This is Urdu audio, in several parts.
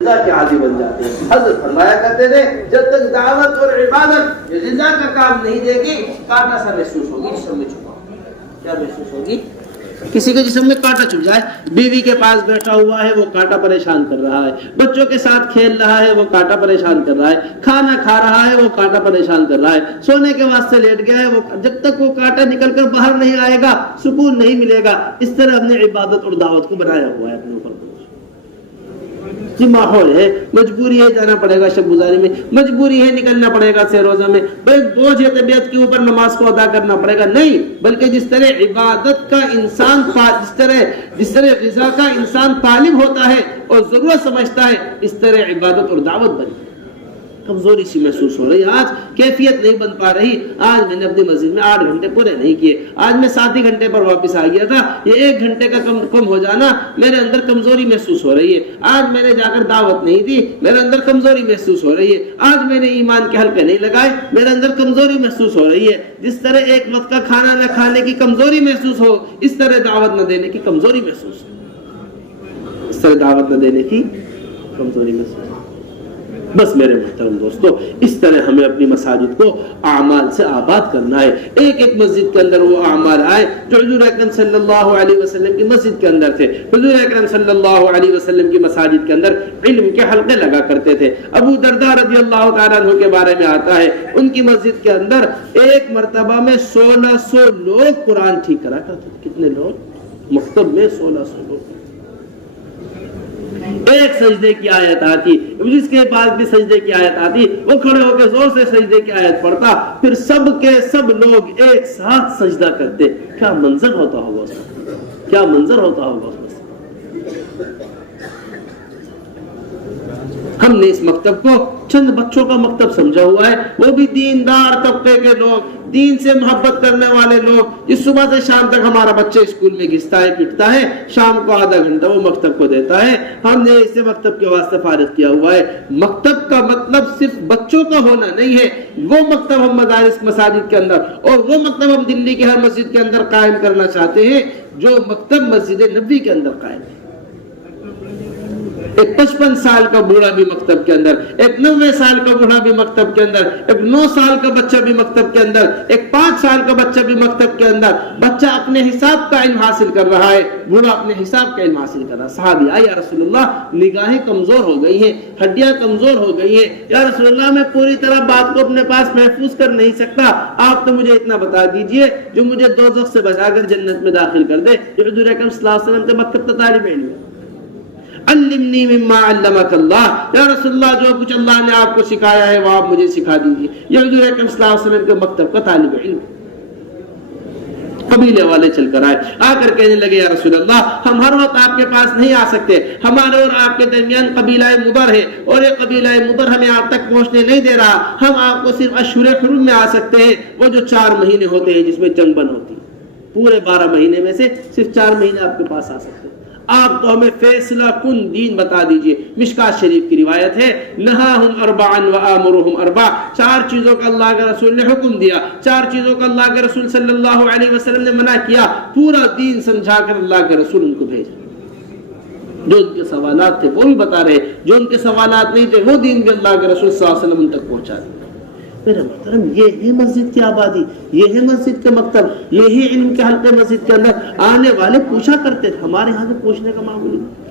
رضا کے عادی بن جاتے ہیں. حضرت فرمایا کرتے تھے جب تک دعوت اور عبادت یہ رضا کا کام نہیں دے گی کانٹا سا محسوس ہوگی جسم میں چھپا. کیا محسوس ہوگی؟ کسی کے جسم میں کانٹا چھپ جائے. بیوی کے پاس بیٹھا ہوا ہے وہ کانٹا پریشان کر رہا ہے, بچوں کے ساتھ کھیل رہا ہے وہ کانٹا پریشان کر رہا ہے, کھانا کھا رہا ہے وہ کانٹا پریشان کر رہا ہے, سونے کے واسطے لیٹ گیا ہے وہ, جب تک وہ کانٹا نکل کر باہر نہیں آئے گا سکون نہیں ملے گا. اس طرح ہم نے عبادت اور دعوت کو بنایا ہوا ہے اپنے اوپر. یہ ماحول ہے, مجبوری ہے جانا پڑے گا شب گزاری میں, مجبوری ہے نکلنا پڑے گا سے روزہ میں, بوجھ ہے طبیعت کے اوپر نماز کو ادا کرنا پڑے گا. نہیں, بلکہ جس طرح عبادت کا انسان جس طرح رضا کا انسان طالب ہوتا ہے اور ضرورت سمجھتا ہے اس طرح عبادت اور دعوت بنی. کمزوری سی محسوس ہو رہی, آج کیفیت نہیں بن پا رہی. آج میں نے اپنی مسجد میں 8 گھنٹے پورے نہیں کیے, آج میں 7 ہی گھنٹے پر واپس آ گیا تھا. یہ 1 گھنٹے کا کم ہو جانا میرے اندر کمزوری محسوس ہو رہی ہے. آج میں نے جا کر دعوت نہیں دی, میرے اندر کمزوری محسوس ہو رہی ہے. آج میں نے ایمان کے حلقے نہیں لگائے, میرے اندر کمزوری محسوس ہو رہی ہے. جس طرح ایک وقت کا کھانا نہ کھانے کی کمزوری محسوس ہو اس طرح دعوت نہ دینے کی کمزوری محسوس ہو, اس طرح دعوت نہ دینے کی کمزوری محسوس ہو. بس میرے محترم دوستو, اس طرح ہمیں اپنی مساجد کو اعمال سے آباد کرنا ہے. ایک ایک مسجد کے اندر وہ اعمال آئے جو حضور اکرم صلی اللہ علیہ وسلم کی مسجد کے اندر تھے. حضور اکرم صلی اللہ علیہ وسلم کی مساجد کے اندر علم کے حلقے لگا کرتے تھے. ابو درداء رضی اللہ تعالیٰ عنہ کے بارے میں آتا ہے ان کی مسجد کے اندر ایک مرتبہ میں 1600 لوگ قرآن ٹھیک کرا کرتے تھے. کتنے لوگ؟ مکتب میں 1600 لوگ. ایک سجدے کی آیت آتی, جس کے بعد بھی سجدے کی آیت آتی, وہ کھڑے ہو کے زور سے سجدے کی آیت پڑھتا, پھر سب کے سب لوگ ایک ساتھ سجدہ کرتے. کیا منظر ہوتا ہوگا اس میں, کیا منظر ہوتا ہوگا اس میں. ہم نے اس مکتب کو چند بچوں کا مکتب سمجھا ہوا ہے, وہ بھی دیندار طبقے کے لوگ, دین سے محبت کرنے والے لوگ. جس صبح سے شام تک ہمارا بچہ اسکول میں گھستا ہے پٹتا ہے, شام کو آدھا گھنٹہ وہ مکتب کو دیتا ہے. ہم نے اسے مکتب کے واسطے فارغ کیا ہوا ہے. مکتب کا مطلب صرف بچوں کا ہونا نہیں ہے. وہ مکتب ہم مدارس مساجد کے اندر اور وہ مکتب ہم دلی کے ہر مسجد کے اندر قائم کرنا چاہتے ہیں جو مکتب مسجد نبوی کے اندر قائم ہے. ایک 55 سال کا بوڑھا بھی مکتب کے اندر, ایک 90 سال کا بوڑھا بھی مکتب کے اندر, ایک 9 سال کا بچہ بھی مکتب کے اندر, ایک 5 سال کا بچہ بھی مکتب کے اندر. بچہ اپنے حساب کا علم حاصل کر رہا ہے, بوڑھا اپنے حساب کا علم حاصل کر رہا ہے. صحابی آئے, یا رسول اللہ نگاہیں کمزور ہو گئی ہیں, ہڈیاں کمزور ہو گئی ہیں, یا رسول اللہ میں پوری طرح بات کو اپنے پاس محفوظ کر نہیں سکتا, آپ تو مجھے اتنا بتا دیجئے جو مجھے دوزخ سے بچا کر جنت میں داخل کر دے. یہ حضور اکرم صلی اللہ علیہ وسلم کے مکتب کا طالب علم ہے. علمنی مما علمک اللہ, یا رسول اللہ جو کچھ اللہ نے آپ کو سکھایا ہے وہ آپ مجھے سکھا دیجیے. یہ حضور اکرم صلی اللہ علیہ وسلم کے مکتب کا طالب علم. قبیلے والے چل کر آئے, آ کر کہنے لگے یا رسول اللہ ہم ہر وقت آپ کے پاس نہیں آ سکتے, ہمارے اور آپ کے درمیان قبیلہ مضر ہے اور یہ قبیلہ مضر ہمیں آپ تک پہنچنے نہیں دے رہا. ہم آپ کو صرف اشہر حرم میں آ سکتے ہیں, وہ جو 4 مہینے ہوتے ہیں جس میں جنگ بن ہوتی ہے. پورے 12 مہینے میں سے صرف 4 مہینے آپ کے پاس آ سکتے ہیں. آپ تو ہمیں فیصلہ کن دین بتا دیجئے. مشکات شریف کی روایت ہے, نہاہم اربعا وآمرہم اربع, 4 چیزوں کا اللہ کے رسول نے حکم دیا, 4 چیزوں کا اللہ کے رسول صلی اللہ علیہ وسلم نے منع کیا. پورا دین سمجھا کر اللہ کے رسول ان کو بھیجا. جو ان کے سوالات تھے وہ بھی بتا رہے, جو ان کے سوالات نہیں تھے وہ دین بھی اللہ کے رسول صلی اللہ علیہ وسلم ان تک پہنچا دیا. میرے محترم, یہ ہے مسجد کی آبادی, یہ ہے مسجد کے مکتب, یہ ہے علم کے حلقے. مسجد کے اندر آنے والے پوچھا کرتے تھے, ہمارے ہاں سے پوچھنے کا معمول نہیں.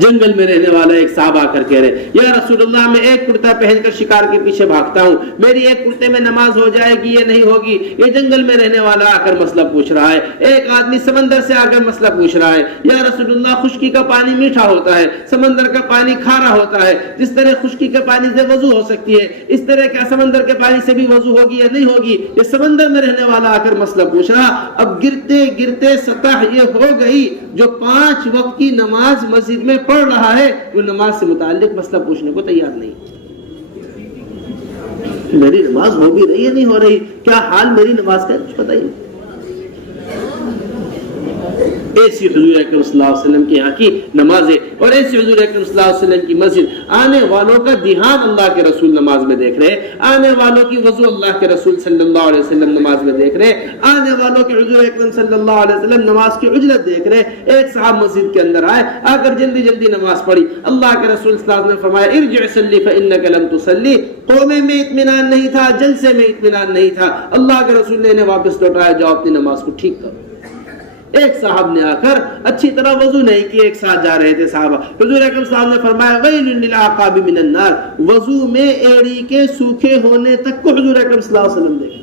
جنگل میں رہنے والا ایک صاحب آ کر کہہ رہے یا رسول اللہ میں ایک کرتا پہن کر شکار کے پیچھے بھاگتا ہوں, میری ایک کرتے میں نماز ہو جائے گی یہ نہیں ہوگی. یہ جنگل میں رہنے والا آ کر مسئلہ پوچھ رہا ہے. ایک آدمی سمندر سے آ کر مسئلہ پوچھ رہا ہے یا رسول اللہ خشکی کا پانی میٹھا ہوتا ہے, سمندر کا پانی کھارا ہوتا ہے. جس طرح خشکی کے پانی سے وضو ہو سکتی ہے اس طرح کیا سمندر کے پانی سے بھی وضو ہوگی یا نہیں ہوگی. یہ سمندر میں رہنے والا آ کر مسئلہ پوچھ رہا. اب گرتے گرتے سطح یہ ہو گئی جو 5 وقت کی نماز مسجد میں پڑھ رہا ہے وہ نماز سے متعلق مسئلہ پوچھنے کو تیار نہیں. میری نماز ہو بھی رہی ہے نہیں ہو رہی, کیا حال میری نماز کا کچھ پتہ ہی نہیں. ایسی حضور اکرم صلی اللہ علیہ وسلم کے یہاں کی نمازیں اور ایسی حضور اکرم صلی اللہ علیہ وسلم کی مسجد، آنے والوں کا دھیان اللہ کے رسول نماز میں دیکھ رہے، آنے والوں کی وضو اللہ کے رسول صلی اللہ علیہ وسلم نماز میں دیکھ رہے، آنے والوں کے حضور اکرم صلی اللہ علیہ وسلم نماز کی اجرت دیکھ رہے۔ ایک صاحب مسجد کے اندر آئے، آ کر جلدی جلدی نماز پڑھی، اللہ کے رسول صلی اللہ علیہ وسلم نے فرمایا ارجع صلی فإنک لم تصلی۔ قومے میں اطمینان نہیں تھا، جلسے میں اطمینان نہیں تھا، اللہ کے رسول نے انہیں واپس لوٹایا، جاؤ اپنی نماز کو ٹھیک کرو۔ ایک صاحب نے آ کر اچھی طرح وضو نہیں کی، ایک ساتھ جا رہے تھے صحابہ، حضور اکرم صلی اللہ علیہ وسلم نے فرمایا ویل للعقاب من النار، وضو میں ایڑی کے سوکھے ہونے تک کو حضور اکرم صلی اللہ علیہ وسلم دیکھے۔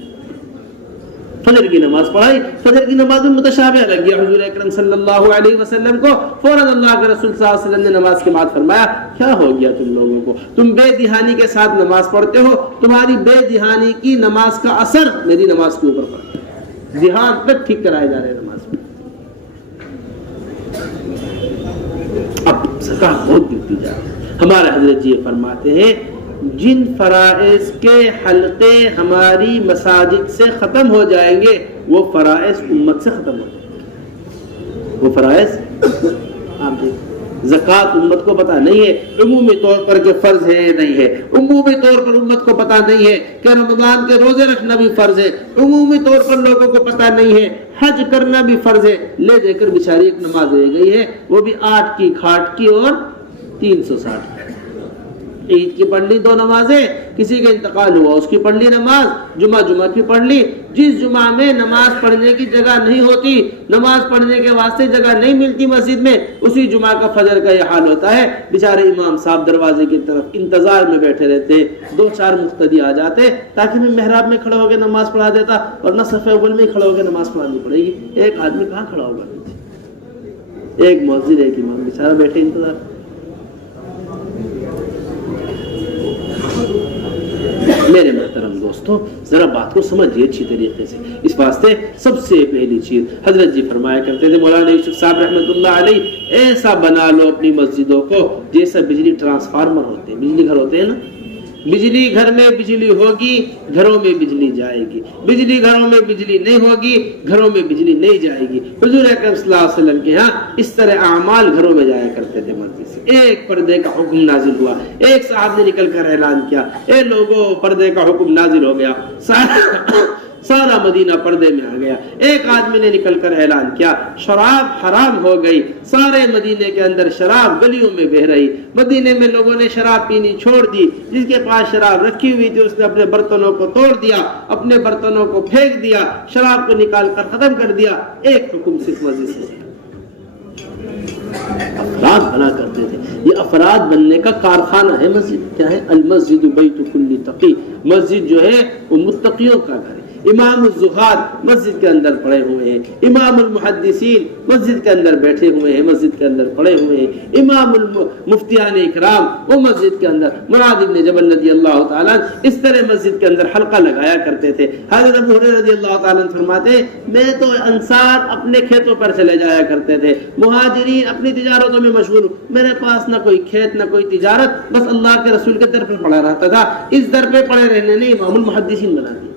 فجر کی نماز پڑھائی، فجر کی نماز میں متشابہ لگ گیا حضور اکرم صلی اللہ علیہ وسلم کو، فوراً اللہ کے رسول صلی اللہ علیہ وسلم نے نماز کے بعد فرمایا کیا ہو گیا تم لوگوں کو، تم بے دہانی کے ساتھ نماز پڑھتے ہو، تمہاری بے دہانی کی نماز کا اثر میری نماز کے اوپر پڑتا ہے، دھیان تک ٹھیک کرائے جا رہے نماز میں۔ اب سطح بہت گرتی جا رہی ہے۔ ہمارے حضرت جی فرماتے ہیں جن فرائض کے حلقے ہماری مساجد سے ختم ہو جائیں گے وہ فرائض امت سے ختم ہو جائیں گے۔ وہ فرائض آپ دیکھیں، زکوٰۃ امت کو پتہ نہیں ہے عمومی طور پر کہ فرض ہے نہیں ہے، عمومی طور پر امت کو پتہ نہیں ہے کہ رمضان کے روزے رکھنا بھی فرض ہے، عمومی طور پر لوگوں کو پتہ نہیں ہے حج کرنا بھی فرض ہے، لے دے کر بیچاری ایک نماز رہ گئی ہے، وہ بھی 8 کی کھاٹ کی اور 360 کی۔ عید کی پڑھ لی 2 نمازیں، کسی کا انتقال ہوا اس کی پڑھ لی نماز، جمعہ کی پڑھ لی۔ جس جمعہ میں نماز پڑھنے کی جگہ نہیں ہوتی، نماز پڑھنے کے واسطے جگہ نہیں ملتی مسجد میں، اسی جمعہ کا فجر کا یہ حال ہوتا ہے، بیچارے امام صاحب دروازے کی طرف انتظار میں بیٹھے رہتے، 2-4 مقتدی آ جاتے تاکہ میں محراب میں کھڑا ہو کے نماز پڑھا دیتا، ورنہ صف اول میں کھڑا ہو کے نماز پڑھانی پڑے گی۔ ایک آدمی کہاں کھڑا ہوگا؟ ایک مؤذن ایک امام، بیچارہ بیٹھے انتظار۔ میرے محترم دوستو ذرا بات کو سمجھیے اچھی طریقے سے، اس واسطے سب سے پہلی چیز حضرت جی فرمایا کرتے تھے مولانا یوسف صاحب رحمۃ اللہ علیہ، ایسا بنا لو اپنی مسجدوں کو جیسا بجلی ٹرانسفارمر ہوتے ہیں، بجلی گھر ہوتے ہیں نا، بجلی گھر میں بجلی ہوگی گھروں میں بجلی جائے گی، بجلی گھروں میں بجلی نہیں ہوگی گھروں میں بجلی نہیں جائے گی۔ حضور اکرم صلی اللہ علیہ وسلم کے ہاں اس طرح اعمال گھروں میں جایا کرتے تھے مسجد سے۔ ایک پردے کا حکم نازل ہوا، ایک صاحب نے نکل کر اعلان کیا اے لوگوں پردے کا حکم نازل ہو گیا، سارا مدینہ پردے میں آ گیا۔ ایک آدمی نے نکل کر اعلان کیا شراب حرام ہو گئی، سارے مدینے کے اندر شراب گلیوں میں بہ رہی، مدینے میں لوگوں نے شراب پینی چھوڑ دی، جس کے پاس شراب رکھی ہوئی تھی اس نے اپنے برتنوں کو توڑ دیا، اپنے برتنوں کو پھینک دیا، شراب کو نکال کر ختم کر دیا۔ ایک حکم صرف مسجد سے افراد بنا کرتے تھے، یہ افراد بننے کا کارخانہ ہے مسجد۔ کیا ہے؟ المسجد بیت کل تقی، مسجد جو ہے وہ متقیوں کا گھر ہے۔ امام الزہاد مسجد کے اندر پڑے ہوئے ہیں، امام المحدثین مسجد کے اندر بیٹھے ہوئے ہیں، مسجد کے اندر پڑے ہوئے ہیں، امام المفتیان اکرام وہ مسجد کے اندر، معاذ بن جبل رضی اللہ تعالیٰ اس طرح مسجد کے اندر حلقہ لگایا کرتے تھے۔ حضرت ابو ہریرہ رضی اللہ تعالیٰ فرماتے میں تو انصار اپنے کھیتوں پر چلے جایا کرتے تھے، مہاجرین اپنی تجارتوں میں مشغول، میرے پاس نہ کوئی کھیت نہ کوئی تجارت، بس اللہ کے رسول کے در پر پڑا رہتا تھا۔ اس در پہ پڑے رہنے نے امام المحدثین بنا دیا۔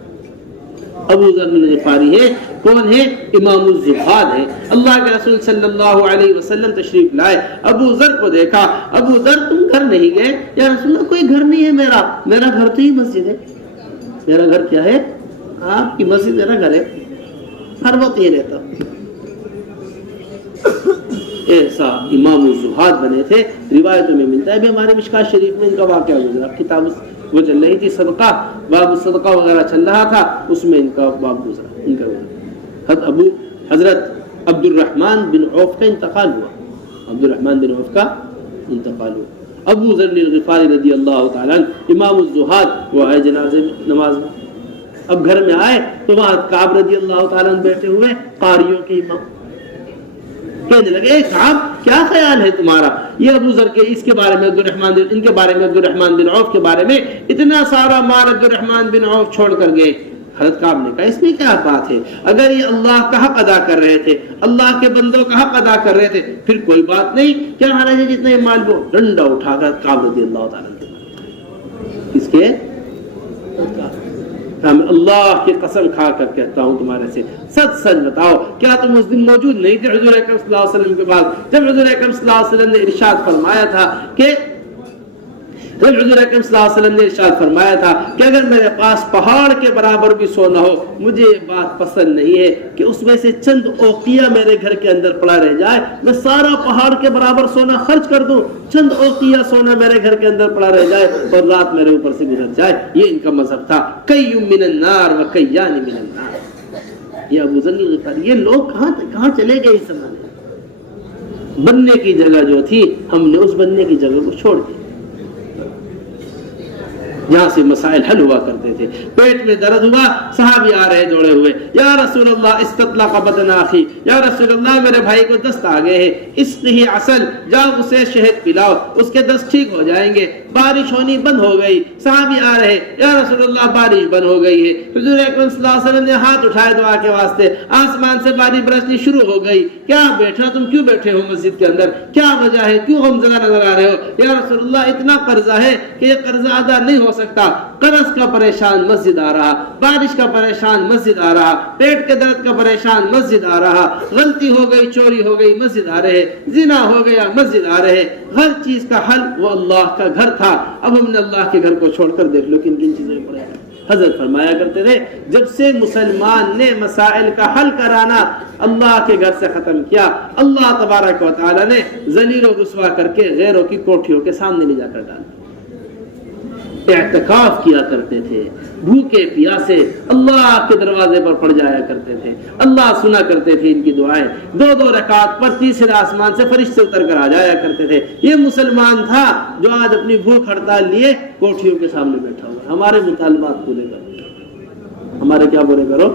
ابو ذر غفاری ہے، کون ہے؟ امام الزہاد ہے۔ اللہ کے رسول صلی اللہ علیہ وسلم تشریف لائے، ابو ذر کو دیکھا، ابو ذر تم گھر نہیں گئے؟ یا رسول اللہ کوئی گھر نہیں ہے میرا گھر تو ہی مسجد ہے۔ میرا گھر کیا ہے؟ آپ کی مسجد میرا گھر ہے، ہر وقت یہ رہتا۔ ایسا امام الزہاد بنے تھے، روایتوں میں ملتا ہے، بھی ہمارے مشکاۃ شریف میں ان کا واقعہ گزرا، کتاب وہ چل رہی تھی صدقہ، باب صدقہ وغیرہ چل رہا تھا، اس میں ان کا باب گزرا، ان کا حضرت عبد الرحمن بن عوف کا انتقال ہوا، عبد الرحمن بن عوف کا انتقال ہوا۔ ابو ذر الغفاری رضی اللہ تعالیٰ امام الزہاد وہ آئے جنازے میں نماز میں، اب گھر میں آئے تو وہاں کعب رضی اللہ تعالیٰ بیٹھے ہوئے قاریوں کے امام، کہنے لگے اے کعب کیا خیال ہے تمہارا؟ یہ ابو ذر کے اس کے بارے میں ان کے بارے میں عبد الرحمن بن عوف کے بارے میں اتنا سارا مال عبد الرحمن بن عوف چھوڑ کر گئے۔ حضرت کعب نے کہا اس میں کیا بات ہے؟ اگر یہ اللہ کا حق ادا کر رہے تھے، اللہ کے بندوں کا حق ادا کر رہے تھے، پھر کوئی بات نہیں، کیا حرج ہے جتنے مال وہ ڈنڈا اٹھا کر کعب رضی اللہ تعالیٰ اس کے میں اللہ کی قسم کھا کر کہتا ہوں تمہارے سے، سچ سچ بتاؤ کیا تم اس دن موجود نہیں تھے حضور اکرم صلی اللہ علیہ وسلم کے بعد، جب حضور اکرم صلی اللہ علیہ وسلم نے ارشاد فرمایا تھا کہ جب حضور اکرم صلی اللہ علیہ وسلم نے ارشاد فرمایا تھا کہ اگر میرے پاس پہاڑ کے برابر بھی سونا ہو، مجھے یہ بات پسند نہیں ہے کہ اس میں سے چند اوقیہ میرے گھر کے اندر پڑا رہ جائے، میں سارا پہاڑ کے برابر سونا خرچ کر دوں، چند اوقیہ سونا میرے گھر کے اندر پڑا رہ جائے اور رات میرے اوپر سے گزر جائے۔ یہ ان کا مذہب تھا، کیم من النار و کیان من النار۔ یہ ابو ذر الغفاری، یہ لوگ کہاں چلے گئے اس زمانے؟ بننے کی جگہ جو تھی ہم نے اس بننے کی جگہ کو چھوڑ دی، یہاں سے مسائل حل ہوا کرتے تھے۔ پیٹ میں درد ہوا، صحابی آ رہے دوڑے ہوئے، یا رسول اللہ استطلق بدن اخی، یا رسول اللہ میرے بھائی کو دست آ گئے ہیں، اسقہ عسل، جاؤ اسے شہد پلاؤ، اس کے دست ٹھیک ہو جائیں گے۔ بارش ہونی بند ہو گئی، صحابی آ رہے، یا رسول اللہ بارش بند ہو گئی ہے۔ حضور اکرم صلی اللہ علیہ وسلم نے ہاتھ اٹھائے دعا کے واسطے، آسمان سے بارش برسنی شروع ہو گئی۔ کیا بیٹھا تم کیوں بیٹھے ہو مسجد کے اندر؟ کیا وجہ ہے؟ کیوں غمزدہ نظر آ رہے ہو؟ یا رسول اللہ اتنا قرضہ ہے کہ یہ قرضہ ادا نہیں ہو سکتا، قرض کا پریشان مسجد آ رہا، بارش کا پریشان مسجد آ رہا، پیٹ کے درد کا پریشان مسجد آ رہا، غلطی ہو گئی چوری ہو گئی مسجد آ رہے، زنا ہو گیا مسجد آ رہے۔ ہر چیز کا حل وہ اللہ کا گھر تھا۔ اب ہم نے اللہ کے گھر کو چھوڑ کر دیکھ لو کن کن چیزوں میں پڑے ہیں۔ حضرت فرمایا کرتے تھے جب سے مسلمان نے مسائل کا حل کرانا اللہ کے گھر سے ختم کیا، اللہ تبارک و تعالی نے ذلیل و رسوا کر کے غیروں کی کوٹھیوں کے سامنے لے جا کر ڈالا۔ اعتکاف کیا کرتے تھے، بھوکے پیاسے اللہ کے دروازے پر پڑ جایا کرتے تھے، اللہ سنا کرتے تھے ان کی دعائیں، 2 رکعت پر تیسرے آسمان سے فرشتے اتر کر آ جایا کرتے تھے۔ یہ مسلمان تھا جو آج اپنی بھوک ہڑتال لیے کوٹھیوں کے سامنے بیٹھا ہوا۔ ہمارے مطالبات پورے کرو، ہمارے کیا پورے کرو؟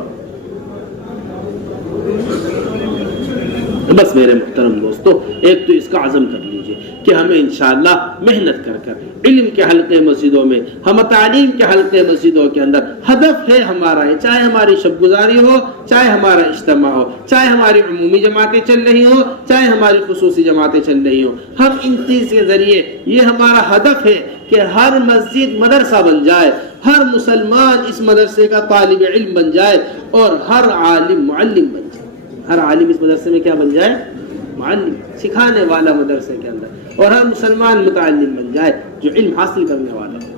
بس میرے محترم دوستو، ایک تو اس کا عزم کر لیجئے کہ ہمیں انشاءاللہ محنت کر کر علم کے حلقے مسجدوں میں، ہم تعلیم کے حلقے مسجدوں کے اندر، ہدف ہے ہمارا، چاہے ہماری شب گزاری ہو، چاہے ہمارا اجتماع ہو، چاہے ہماری عمومی جماعتیں چل رہی ہوں، چاہے ہماری خصوصی جماعتیں چل رہی ہوں، ہم ان چیز کے ذریعے یہ ہمارا ہدف ہے کہ ہر مسجد مدرسہ بن جائے، ہر مسلمان اس مدرسے کا طالب علم بن جائے اور ہر عالم معلم بن جائے۔ ہر عالم اس مدرسے میں کیا بن جائے؟ معلم، سکھانے والا مدرسے کے اندر، اور ہر مسلمان متعلم بن جائے جو علم حاصل کرنے والا ہے۔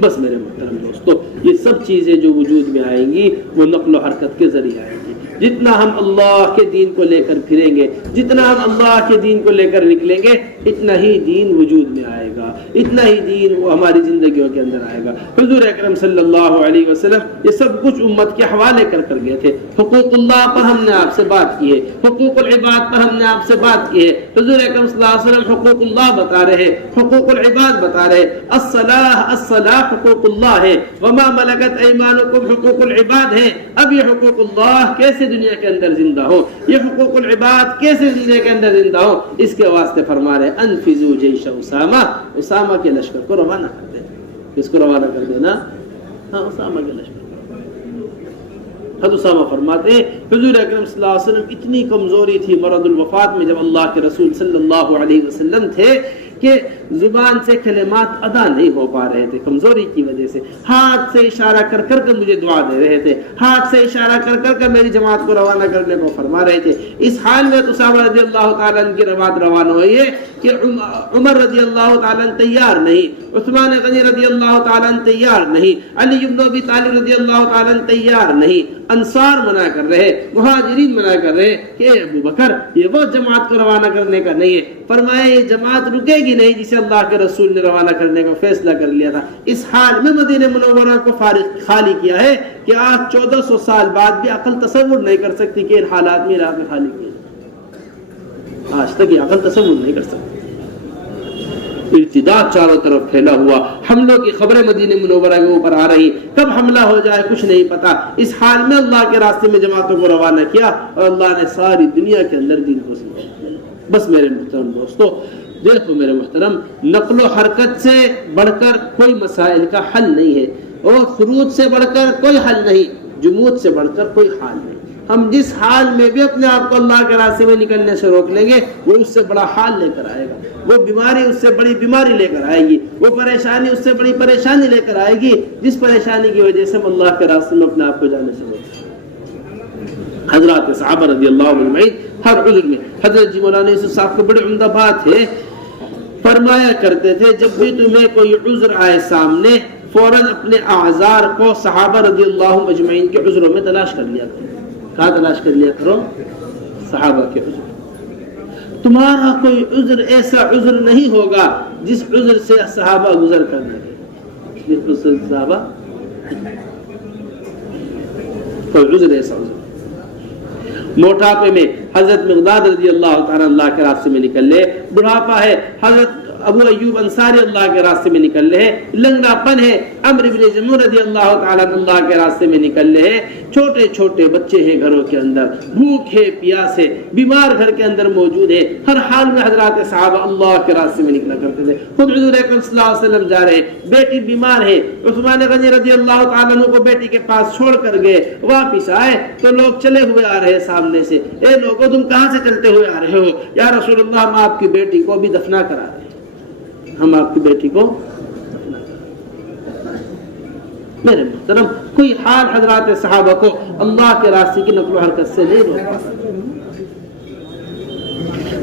بس میرے محترم دوستو، یہ سب چیزیں جو وجود میں آئیں گی وہ نقل و حرکت کے ذریعے آئیں گی۔ جتنا ہم اللہ کے دین کو لے کر پھریں گے، جتنا ہم اللہ کے دین کو لے کر نکلیں گے، اتنا ہی دین وجود میں آئے گا، اتنا ہی دین وہ ہماری زندگیوں کے اندر آئے گا۔ حضور اکرم صلی اللہ علیہ وسلم یہ سب کچھ امت کے حوالے کر کر گئے تھے۔ حقوق اللہ پر ہم نے آپ سے بات کی ہے، حقوق العباد پر ہم نے آپ سے بات کی ہے۔ حضور اکرم صلی اللہ علیہ وسلم حقوق اللہ بتا رہے، حقوق العباد بتا رہے۔ الصلاح حقوق اللہ ہے، وما ملکت ایمانکم حقوق العباد ہے۔ اب یہ حقوق اللہ کیسے دنیا کے اندر زندہ ہو، یہ حقوق العباد کیسے دنیا کے اندر زندہ ہو، اس کے واسطے فرما رہے انفذوا جیش اسامہ، اسامہ کے لشکر کو روانہ کر دینا۔ کس کو روانہ کر دینا؟ ہاں، اسامہ کے لشکر کو۔ حضرت اسامہ فرماتے ہیں حضور اکرم صلی اللہ علیہ وسلم اتنی کمزوری تھی مرض الوفات میں جب اللہ کے رسول صلی اللہ علیہ وسلم تھے کہ زبان سے کلمات ادا نہیں ہو پا رہے تھے، کمزوری کی وجہ سے ہاتھ سے اشارہ کر کر کے مجھے دعا دے رہے تھے، ہاتھ سے اشارہ کر کر کے میری جماعت کو روانہ کرنے کو فرما رہے تھے۔ اس حال میں اسامہ رضی اللہ تعالیٰ عنہ کی روایت روانہ ہوئی ہے کہ عمر رضی اللہ تعالیٰ عنہ تیار نہیں، عثمان غنی رضی اللہ تعالیٰ عنہ تیار نہیں، علی بن ابی طالب رضی اللہ تعالیٰ عنہ تیار نہیں، انصار منع کر رہے، مہاجرین منع کر رہے کہ ابو بکر یہ وہ جماعت کو روانہ کرنے کا نہیں ہے۔ فرمایا یہ جماعت رکے گی نہیں جسے اللہ کے رسول نے روانہ کرنے کا فیصلہ کر لیا تھا۔ اس حال میں مدینہ منورہ کو خالی کیا ہے کہ آج 1400 سال بعد بھی عقل تصور نہیں کر سکتی کہ ان حالات میں علاقے خالی کیے، آج تک یہ عقل تصور نہیں کر سکتی۔ ارتداد چاروں طرف پھیلا ہوا، حملوں کی خبریں مدینہ منورہ کے اوپر آ رہی، کب حملہ ہو جائے کچھ نہیں پتا۔ اس حال میں اللہ کے راستے میں جماعتوں کو روانہ کیا اور اللہ نے ساری دنیا کے اندر دین کو سمجھا۔ بس میرے محترم دوستو، دیکھو میرے محترم، نقل و حرکت سے بڑھ کر کوئی مسائل کا حل نہیں ہے، اور خروج سے بڑھ کر کوئی حل نہیں، جمود سے بڑھ کر کوئی حل نہیں۔ ہم جس حال میں بھی اپنے آپ کو اللہ کے راستے میں نکلنے سے روک لیں گے وہ اس سے بڑا حال لے کر آئے گا، وہ بیماری اس سے بڑی بیماری لے کر آئے گی، وہ پریشانی اس سے بڑی پریشانی لے کر آئے گی جس پریشانی کی وجہ سے ہم اللہ کے راستے میں اپنے آپ کو جانے سے روکیں۔ حضرات صحابہ رضی اللہ عنہم اجمعین ہر عذر میں، حضرت جی مولانا یوسف صاحب کو بڑے عمدہ بات ہے، فرمایا کرتے تھے جب بھی تمہیں کوئی عذر آئے سامنے فوراً اپنے اعذار کو صحابہ رضی اللہ اجمعین کے عذروں میں تلاش کر لیا کرو۔ کہاں تلاش کر لیا کرو؟ صحابہ کے عذر۔ تمہارا کوئی عذر ایسا عذر نہیں ہوگا جس عذر سے صحابہ گزر کر نہ گئے، جس عذر سے صحابہ کوئی عذر ایسا عذر۔ موٹاپے میں حضرت مقداد رضی اللہ تعالیٰ اللہ کے راستے میں نکل لے، بڑھاپا ہے حضرت ابو ایوب انصاری اللہ کے راستے میں نکل رہے، لنگڑا پن ہے عمرو بن جموح رضی اللہ تعالیٰ اللہ کے راستے میں نکل رہے، چھوٹے چھوٹے بچے ہیں گھروں کے اندر، بھوک ہے پیاس ہے، بیمار گھر کے اندر موجود ہے، ہر حال میں حضرات صحابہ اللہ کے راستے میں نکلا کرتے تھے۔ خود حضور اکرم صلی اللہ علیہ وسلم جا رہے، بیٹی بیمار ہے، عثمان غنی رضی اللہ تعالیٰ عنہ کو بیٹی کے پاس چھوڑ کر گئے، واپس آئے تو لوگ چلے ہوئے آ رہے سامنے سے، اے لوگوں تم کہاں سے چلتے ہوئے آ رہے ہو؟ یا رسول اللہ ہم آپ کی بیٹی کو بھی دفنا کرا رہے ہیں، ہم آپ کی بیٹی کو میرے محترم کوئی حال حضرات صحابہ کو اللہ کے راستے کی نقل و حرکت سے نہیں روکا۔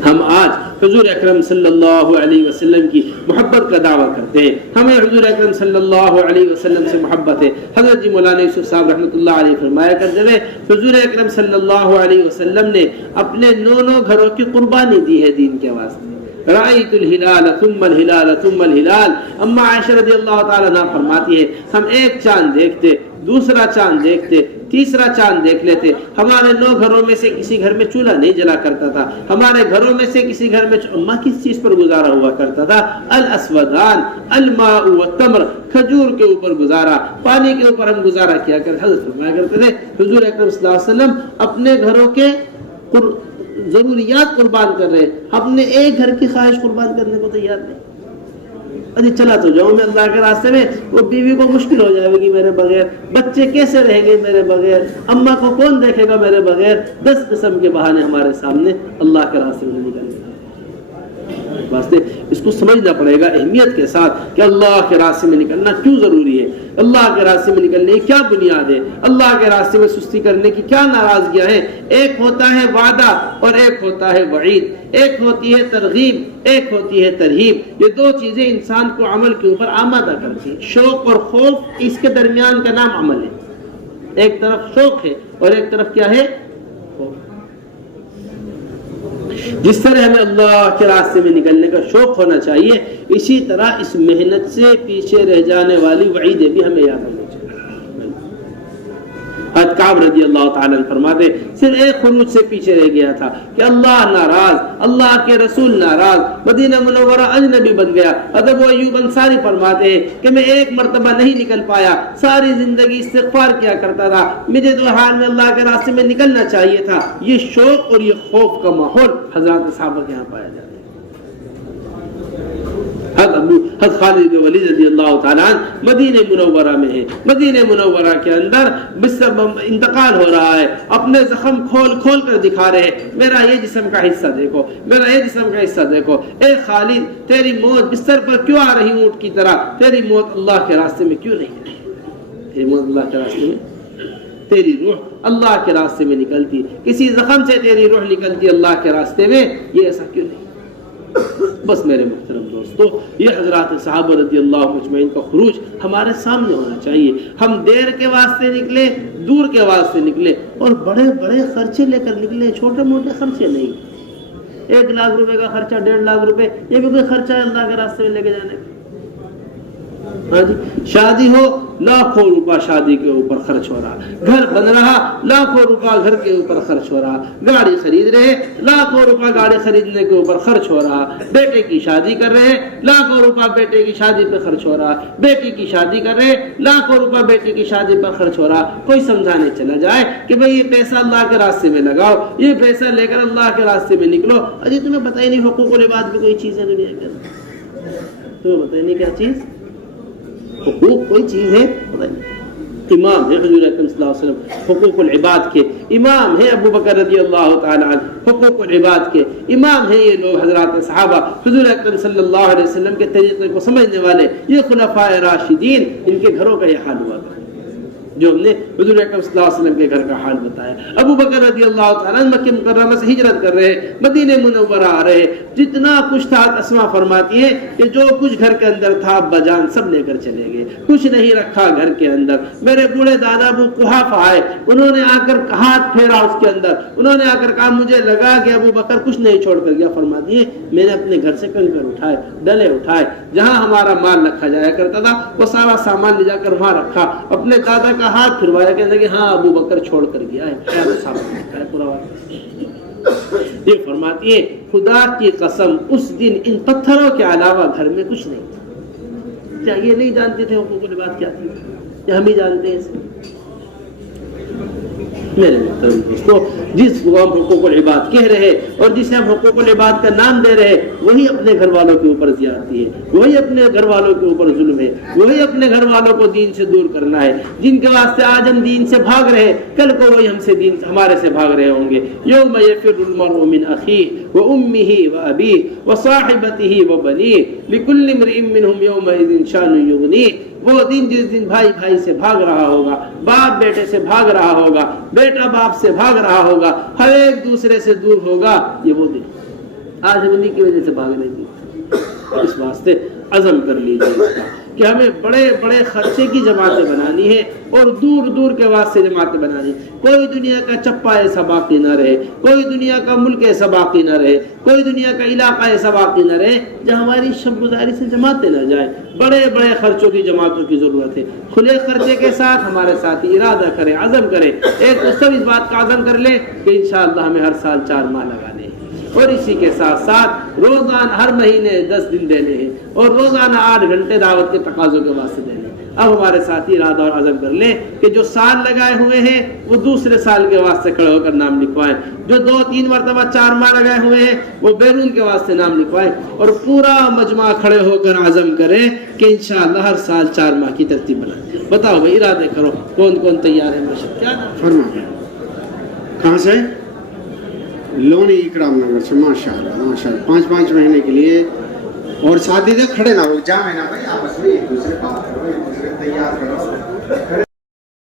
ہم آج حضور اکرم صلی اللہ علیہ وسلم کی محبت کا دعویٰ کرتے ہیں، ہمیں حضور اکرم صلی اللہ علیہ وسلم سے محبت ہے۔ حضرت جی مولانا یوسف صاحب رحمۃ اللہ علیہ فرمایا کرتے تھے حضور اکرم صلی اللہ علیہ وسلم نے اپنے 9 گھروں کی قربانی دی ہے دین کے واسطے۔ رأیت الہلال ثم الہلال ثم الہلال، اما عائشہ رضی اللہ تعالیٰ عنہ فرماتی ہے ہم ایک چاند دیکھتے، دوسرا چاند دیکھتے، تیسرا چاند دیکھ لیتے، ہمارے 9 گھروں میں سے کسی گھر میں چولہا نہیں جلا کرتا تھا، ہمارے گھروں میں سے کسی گھر میں اما کس چیز پر گزارا ہوا کرتا تھا؟ الاسودان الماء والتمر، کھجور کے اوپر گزارا، پانی کے اوپر ہم گزارا کیا کرتے۔ حضرت فرمایا کرتے تھے حضور اکرم صلی اللہ علیہ وسلم اپنے گھروں کے ضروریات قربان کر رہے، اپنے ایک گھر کی خواہش قربان کرنے کو تیار نہیں۔ ارے چلا تو جاؤں میں اللہ کے راستے میں، وہ بیوی کو مشکل ہو جائے گی میرے بغیر، بچے کیسے رہیں گے میرے بغیر، اماں کو کون دیکھے گا میرے بغیر، 10 قسم کے بہانے ہمارے سامنے اللہ کے راستے میں نکل گئے۔ واسطے اس کو سمجھنا پڑے گا اہمیت کے ساتھ کہ اللہ کے راستے میں نکلنا کیوں ضروری ہے، اللہ کے راستے میں نکلنے کی کیا بنیاد ہے، اللہ کے راستے میں سستی کرنے کی کیا ناراضگیاں ہیں۔ ایک ہوتا ہے وعدہ اور ایک ہوتا ہے وعید، ایک ہوتی ہے ترغیب، ایک ہوتی ہے ترہیب۔ یہ 2 چیزیں انسان کو عمل کے اوپر آمادہ کرتی ہیں۔ شوق اور خوف اس کے درمیان کا نام عمل ہے، ایک طرف شوق ہے اور ایک طرف کیا ہے؟ جس طرح ہمیں اللہ کے راستے میں نکلنے کا شوق ہونا چاہیے، اسی طرح اس محنت سے پیچھے رہ جانے والی وعیدیں بھی ہمیں یاد ہونی چاہیے۔ حضرت کعب رضی اللہ تعالیٰ عنہ فرماتے صرف ایک خروج سے پیچھے رہ گیا تھا کہ اللہ ناراض، اللہ کے رسول ناراض، مدینہ منورہ اجنبی بن گیا۔ حضرت ابو ایوب انصاری فرماتے ہیں کہ میں ایک مرتبہ نہیں نکل پایا، ساری زندگی استغفار کیا کرتا تھا، مجھے تو حال میں اللہ کے راستے میں نکلنا چاہیے تھا۔ یہ شوق اور یہ خوف کا ماحول حضرات صحابہ کے یہاں پایا جاتا ہے۔ حضرت خالد بن ولید رضی اللہ تعالیٰ عنہ مدینہ منورہ میں ہے، مدینہ منورہ کے اندر انتقال ہو رہا ہے، اپنے زخم کھول کھول کر دکھا رہے ہیں، میرا یہ جسم کا حصہ دیکھو، میرا یہ جسم کا حصہ دیکھو۔ اے خالد تیری موت بستر پر کیوں آ رہی اونٹ کی طرح، تیری موت اللہ کے راستے میں کیوں نہیں ہے؟ تیری موت اللہ کے راستے میں، تیری روح اللہ کے راستے میں نکلتی، کسی زخم سے تیری روح نکلتی اللہ کے راستے میں، یہ ایسا کیوں نہیں؟ بس میرے محترم دوستو، یہ حضرات صحابہ رضی اللہ اجمعین کا خروج ہمارے سامنے ہونا چاہیے۔ ہم دیر کے واسطے نکلے، دور کے واسطے نکلے اور بڑے بڑے خرچے لے کر نکلے، چھوٹے موٹے خرچے نہیں۔ 1 لاکھ روپے کا خرچہ، 1.5 لاکھ روپے، یہ بھی کوئی خرچہ ہے اللہ کے راستے میں لے کے جانے کا؟ ہاں جی، شادی ہو لاکھوں روپہ شادی کے اوپر خرچ ہو رہا، گھر بن رہا لاکھوں روپہ گھر کے اوپر خرچ ہو رہا، گاڑی خرید رہے لاکھوں روپہ گاڑی خریدنے کے اوپر خرچ ہو رہا، بیٹے کی شادی کر رہے لاکھوں روپہ بیٹے کی شادی پہ خرچ ہو رہا، بیٹی کی شادی کر رہے لاکھوں روپہ بیٹی کی شادی پر خرچ ہو رہا۔ کوئی سمجھانے چلا جائے کہ بھئی یہ پیسہ اللہ کے راستے میں لگاؤ، یہ پیسہ لے کر اللہ کے راستے میں نکلو، اجی تمہیں پتہ ہی نہیں حقوق العباد بھی کوئی چیز ہے دنیا کے اندر، تمہیں پتہ ہی نہیں کیا چیز حقوق کوئی چیز ہے، پتہ نہیں۔ امام ہے حضور اکرم صلی اللہ علیہ وسلم حقوق العباد کے امام ہے ابو بکر رضی اللہ تعالی عنہ حقوق العباد کے امام ہے یہ لوگ حضرات صحابہ حضور اکرم صلی اللہ علیہ وسلم کے طریقے کو سمجھنے والے یہ خلفائے راشدین ان کے گھروں کا یہ حال ہوا تھا جو ہم نے حضور اکرم صلی اللہ علیہ وسلم کے گھر کا حال بتایا. ابو بکر رضی اللہ تعالیٰ عنہ مکہ مکرمہ سے ہجرت کر رہے مدینہ منورہ آ رہے جتنا کچھ تھا اسما فرماتی ہے کہ جو کچھ گھر کے اندر تھا ابا جان سب لے کر چلے گئے کچھ نہیں رکھا گھر کے اندر. میرے بوڑھے دادا ابو قحافہ آئے انہوں نے آ کر ہاتھ پھیرا اس کے اندر انہوں نے آ کر کہا مجھے لگا کہ ابو بکر کچھ نہیں چھوڑ کر گیا. فرماتی ہے میں نے اپنے گھر سے کنکر اٹھائے ڈلے اٹھائے جہاں ہمارا مال رکھا جایا کرتا تھا وہ سارا سامان لے جا کر وہاں رکھا اپنے دادا کا ہاتھ پھروایا کہنے لگے ہاں ابو بکر چھوڑ کر گیا ہے پورا. یہ فرماتی ہے خدا کی قسم اس دن ان پتھروں کے علاوہ گھر میں کچھ نہیں تھا. کیا یہ نہیں جانتے تھے حقوق العباد کیا تھی یا ہم ہی جانتے ہیں اسے؟ میرے محترم دوستو جس کو ہم حقوق العباد کہہ رہے اور جسے ہم حقوق العباد کا نام دے رہے وہی اپنے گھر والوں کے اوپر زیادتی ہے وہی اپنے گھر والوں کے اوپر ظلم ہے وہی اپنے گھر والوں کو دین سے دور کرنا ہے جن کے واسطے آج ہم دین سے بھاگ رہے کل کو وہی ہم سے دین ہمارے سے بھاگ رہے ہوں گے. یوم یفر المرء من اخیہ وامہ وابیہ وصاحبتہ وبنیہ لکل امرئ منہم یومئذ شأن یغنیہ. وہ دن جس دن بھائی بھائی سے بھاگ رہا ہوگا باپ بیٹے سے بھاگ رہا ہوگا بیٹا باپ سے بھاگ رہا ہوگا ہر ایک دوسرے سے دور ہوگا. یہ وہ دن آج ہم انہیں کی وجہ سے بھاگ رہے تھے. اس واسطے عزم کر لیجیے کہ ہمیں بڑے بڑے خرچے کی جماعتیں بنانی ہے اور دور دور کے واسطے جماعتیں بنانی. کوئی دنیا کا چپا ایسا باقی نہ رہے کوئی دنیا کا ملک ایسا باقی نہ رہے کوئی دنیا کا علاقہ ایسا باقی نہ رہے جہاں ہماری شب گزاری سے جماعتیں نہ جائیں. بڑے بڑے خرچوں کی جماعتوں کی ضرورت ہے. کھلے خرچے کے ساتھ ہمارے ساتھی ارادہ کریں عزم کریں ایک سب اس بات کا عزم کر لیں کہ انشاءاللہ ہمیں ہر سال 4 ماہ لگانے ہیں اور اسی کے ساتھ ساتھ روزانہ ہر مہینے 10 دن دینے ہیں اور روزانہ 8 گھنٹے دعوت کے تقاضوں کے واسطے دینے. اب ہمارے ساتھی ارادہ اور عزم کر لیں کہ جو سال لگائے ہوئے ہیں وہ دوسرے سال کے واسطے کھڑے ہو کر نام لکھوائیں جو 2-3 مرتبہ 4 ماہ لگائے ہوئے ہیں وہ بیرون کے واسطے نام لکھوائیں اور پورا مجمع کھڑے ہو کر عزم کریں کہ انشاءاللہ ہر سال 4 ماہ کی ترتیب بنائیں. بتاؤ بھائی ارادے کرو کون کون تیار ہے مرشد کیا فرما کہاں سے لونی اکرام نگر سے ماشاءاللہ 5 مہینے کے لیے اور ساتھی سے کھڑے نہ ہو جامع نہ بھائی آپس میں ایک دوسرے بات کرو ایک دوسرے تیار کرو.